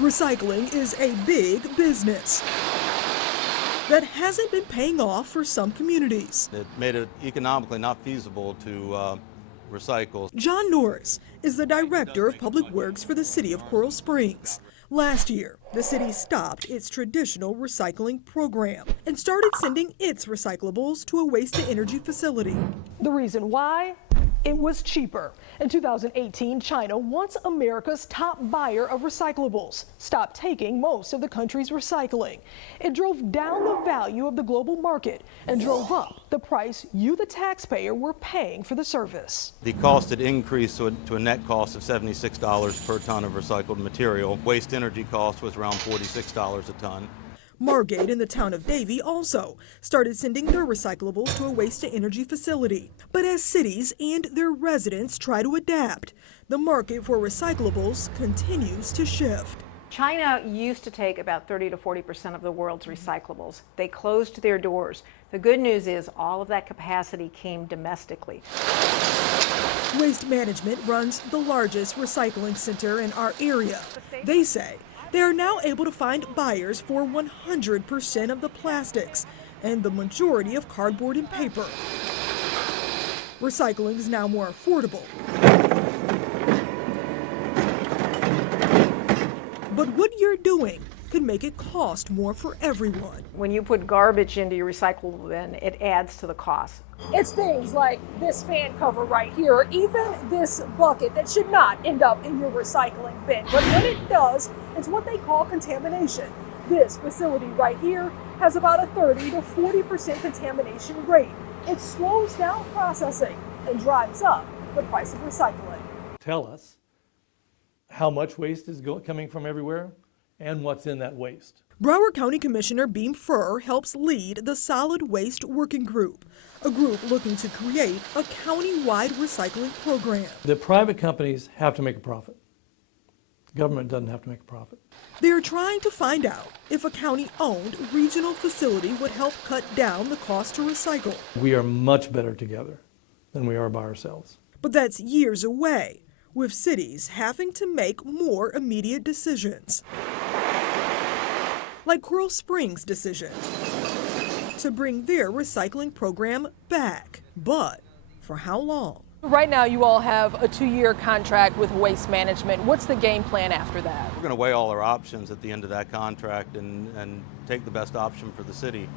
Recycling is a big business that hasn't been paying off for some communities. It made it economically not feasible to recycle. John Norris is the director of public works for the city of Coral Springs. Last year, the city stopped its traditional recycling program and started sending its recyclables to a waste-to-energy facility. The reason why? It was cheaper. In 2018, China, once America's top buyer of recyclables, stopped taking most of the country's recycling. It drove down the value of the global market and drove up the price you, the taxpayer, were paying for the service. The cost had increased to a net cost of $76 per ton of recycled material. Waste energy cost was around $46 a ton. Margate in the town of Davie also started sending their recyclables to a waste-to-energy facility. But as cities and their residents try to adapt, the market for recyclables continues to shift. China used to take about 30 to 40% of the world's recyclables. They closed their doors. The good news is all of that capacity came domestically. Waste Management runs the largest recycling center in our area. They say they are now able to find buyers for 100% of the plastics and the majority of cardboard and paper. Recycling is now more affordable. But what you're doing could make it cost more for everyone. When you put garbage into your recyclable bin, it adds to the cost. It's things like this fan cover right here, or even this bucket that should not end up in your recycling bin. But when it does, it's what they call contamination. This facility right here has about a 30 to 40% contamination rate. It slows down processing and drives up the price of recycling. Tell us how much waste is coming from everywhere and what's in that waste. Broward County Commissioner Beam Furr helps lead the Solid Waste Working Group, a group looking to create a county-wide recycling program. The private companies have to make a profit. The government doesn't have to make a profit. They are trying to find out if a county-owned regional facility would help cut down the cost to recycle. We are much better together than we are by ourselves. But that's years away, with cities having to make more immediate decisions. Like Coral Springs' decision to bring their recycling program back. But for how long? Right now, you all have a 2-year contract with Waste Management. What's the game plan after that? We're going to weigh all our options at the end of that contract and take the best option for the city.